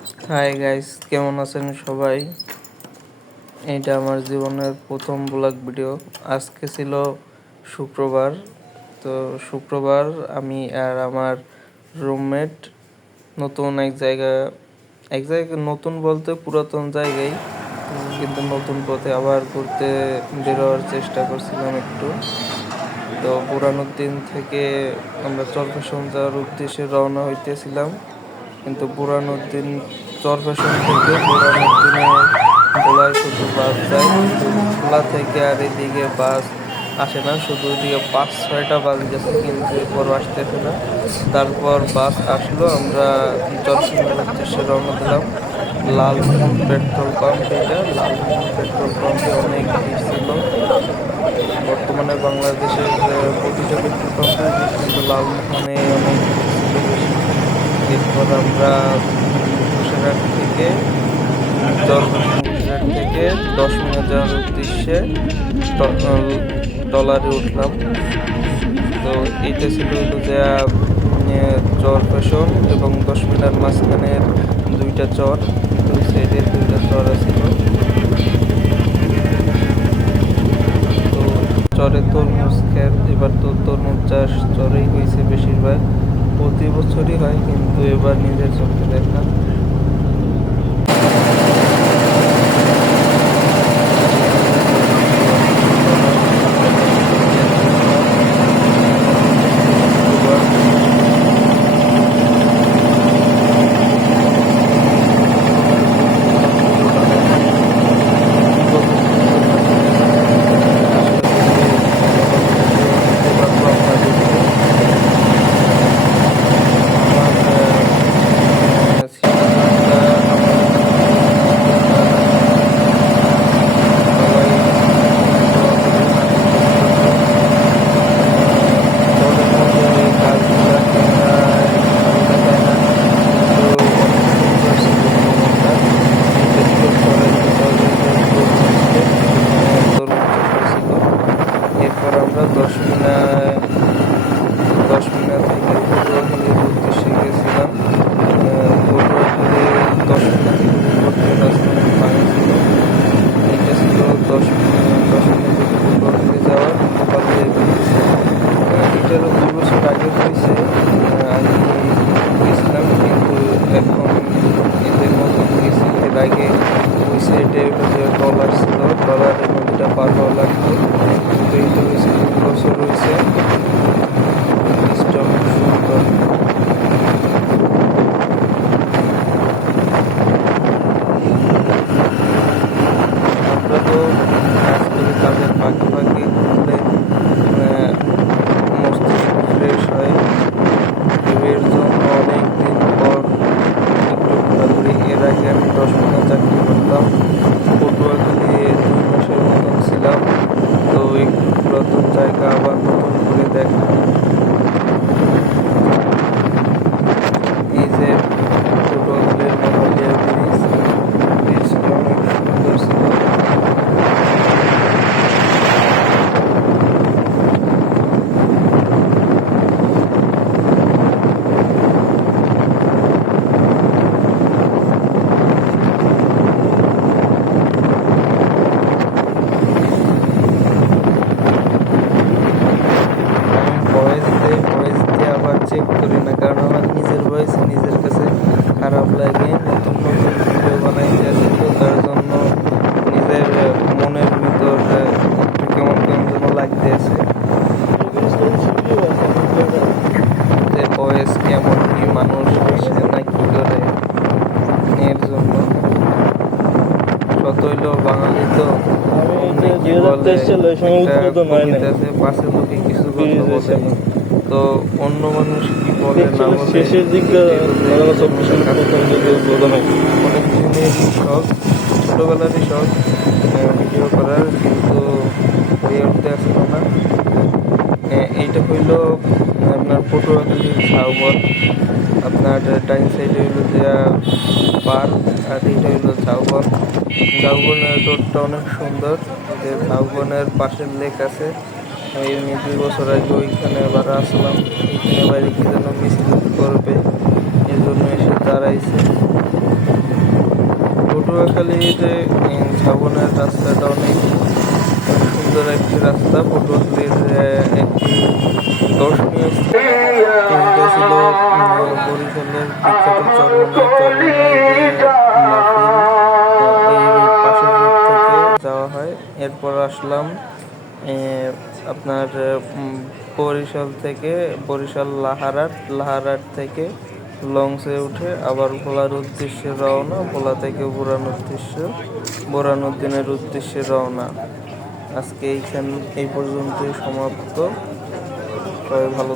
Hi guys, কেমন আছেন সবাই? এটা আমার জীবনের প্রথম ব্লগ ভিডিও। আজকে ছিল শুক্রবার। তো শুক্রবার আমি আর আমার রুমমেট নতুন এক জায়গায় নতুন বলতে পুরাতন জায়গায়, কিন্তু নতুন পথে আবার ঘুরতে বেরোয়ার চেষ্টা করছিলাম একটু। তো বুরহানুদ্দিন থেকে আমরা চরফ্যাশন যাওয়ার উদ্দেশ্যে রওনা হইতেছিলাম, কিন্তু বুরহানুদ্দিন চরফ্যাশন থেকে বুরহানুদ্দিনে ভোলায় শুধু বাস যায়, কিন্তু ভোলা থেকে আর এদিকে বাস আসে না। শুধু ওইদিকে 5-6টা বাস গেছে, কিন্তু এরপর আসতেছে না। তারপর বাস আসলো, আমরা চরফ্যাশনের উদ্দেশ্যে রওনা দিলাম। লালমোহন পেট্রোল পাম্প, এটা লালমোহন পেট্রোল পাম্পে অনেক ভিড় ছিল। বর্তমানে বাংলাদেশের প্রতিটা পেট্রোল পাম্পে ভিড়, কিন্তু লালমোহনে অনেক ভিড় ছিল বেশি। এরপর আমরা বসিরহাট থেকে বসিরহাট থেকে 10 মিনিট যাওয়ার উদ্দেশ্যে ট্রলারে উঠলাম। তো এইটা ছিল হলো যে চরফ্যাশন এবং 10 মিনিটের মাঝখানের দুইটা চর, দুই সাইডে দুইটা চর ছিল। তো চরে তরমুজ ক্ষেত, এবার তো তরমুজ চাষ চরেই হয়েছে বেশিরভাগ। প্রতি বছরই হয়, কিন্তু এবার নিজের চোখে দেখা। এরপর আমরা 10 মিনা থেকে পটুয়াখালীর উদ্দেশ্যে গেছিলাম। পটুয়াখালী 10 মিনা থেকে পূর্ববর্তী রাস্তা অনেক ভাঙা ছিল। এটা ছিল 10 মিনা থেকে পূর্ববর্তী যাওয়ার গোপালদের ব্রিজ। এটারও 2 বছর আগে হয়েছে, আমি গেছিলাম, কিন্তু এখন এদের মতন গেছি। এর আগে ওই সাইডে যে ট্রলার ছিল, ট্রলারের নদীটা পার হওয়া লাগতো, কিন্তু এইটা হয়েছে 2 বছর হয়েছে। ব্রিজটা অনেক সুন্দর। আমরা তো কাজ করি, কাজের ফাঁকে ফাঁকে ঘুরলে মস্তিষ্ক ফ্রেশ হয়। এর জন্য অনেক দিন পর একটু ঘোরাঘুরি। এর আগে আমি 10 মিনিট চাকরি করতাম, পটুয়াখালী 2 মাসের মতন ছিলাম। তো একটু পুরাতন জায়গা আবার নতুন করে দেখা। এই যে পটুয়াখালীর মহালিয়া ব্রিজ, ব্রিজটা অনেক সুন্দর ছিল। ভয়েস দিয়ে আবার চেক করি না, কারণ আমার নিজের ভয়েস নিজের কাছে খারাপ লাগে। নতুন নতুন ভিডিও বানাইতে আসি, তো তার জন্য নিজের মনের ভিতর একটু কেমন কেমন যেন লাগতে আছে যে ভয়েস কেমন, কি মানুষ হাসে না কি করে। এর জন্য শত হইলেও বাঙালি তো কি বলে, একটা কবিতা আছে, পাশের লোকে কিছু কথা বলে, তো অন্য মানুষ কি বলে না বলে শেষের দিকটা অনেক দিনের শখ, ছোটবেলারই শখ ভিডিও করার, কিন্তু হয়ে উঠতে আসছিল না। এইটা হইল আপনার পটুয়াখালীর ঝাউবন। আপনার ডাইন সাইডে হইলো যে পার্ক, আর এইটা হইলো ঝাউবন। ঝাউবনের রোডটা অনেক সুন্দর। যে ঝাউবনের পাশের লেক আছে, আমি 2 বছর আগে ওইখানে আবার আসলাম। ওইখানে বাইরে কি যেন মিছিল করবে, এই জন্য এসে দাঁড়াইছে। পটুয়াখালীর ঝাবনের রাস্তাটা অনেক সুন্দর একটি রাস্তা। পটুয়াখালীর একটি দর্শনীয় স্থান। তো এটা ছিল বরিশালের বিখ্যাত চরমনাই মাহফিল। এই পাশের রোড থেকে যাওয়া হয়। এরপর আসলাম আপনার বরিশাল লাহারাট থেকে লঞ্চে উঠে আবার ভোলার উদ্দেশ্যে রওনা। ভোলা থেকে বোরহানউদ্দিনের উদ্দেশ্যে রওনা। আজকে এই পর্যন্তই সমাপ্ত। সবাই ভালো